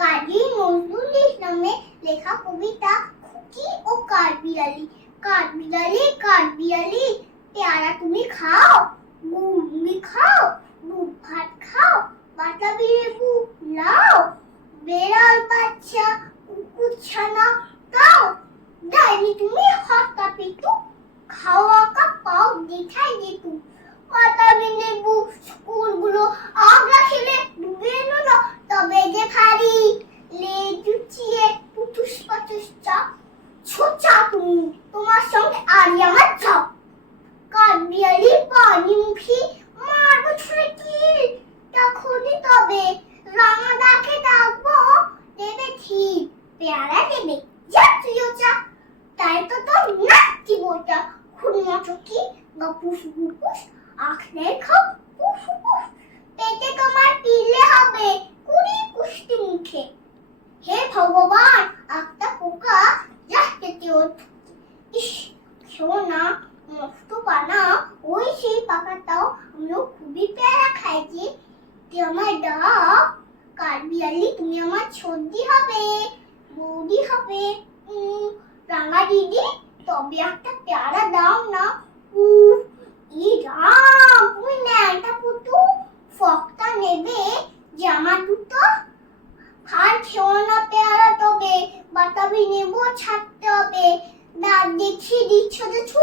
কাজী নজরুল ইসলামের লেখা কবিতা খুকি ও কাঠবিড়ালি। কাঠবিড়ালি কাঠবিড়ালি, পেয়ারা তুমি খাও, মুড়ি খাও, দুধ ভাত খাও, বাতাবি লেবু লাও, বেড়াল বাচ্চা কুকুর ছানা দাও, ডাইনি তুমি হত্যা পিটু, খাওয়া কা পাও দেখাই যেতু, বাতাবি লেবু স্কুলগুলো আগলা খেলে ডুবে এলো না, তবে যে ভারী লেজ উঁচিয়ে পুতুস পাতুস চাপ, ছোচা তুমি, তোমার সঙ্গে আরি আমার চাপ। কাঠবিড়ালি পানি মুখী, মারবো ছুঁড়ে কিল, তখনই তবে রাঙা ডাকে ডাকবো, দেবে ঠিক, পেয়ারা দেবে যা তুইও চা। তাই তো তোর নাচি বোটা, খুরমা চকি গপুস গুপুস, আখনের খাও পুস পুস, পেটে তোমার পিলে হবে কুড়ি কুষ্টি মুখে। হে ভগবান, একটা পোকা যাচ্ছে ওর, ইস সোনা নষ্ট পানা, ওই সেই পাকাটাও আমিও খুবই পেয়ারা খাইছি, তুই আমার দাও। কাঠবিড়ালি তুমি আমার সর্দি হবে, বৌদি হবে, রাঙা দিদি, তবে একটা পেয়ারা দাও না। ই রাম, তুমি ন্যাংটা পুতু, ফকটা নেবে জামা দুটো, আর খেও না পেয়ারা তবে, বাতাবি নেবো ছাড়তে হবে, দাঁত দেখিয়ে দিচ্ছ যে ছু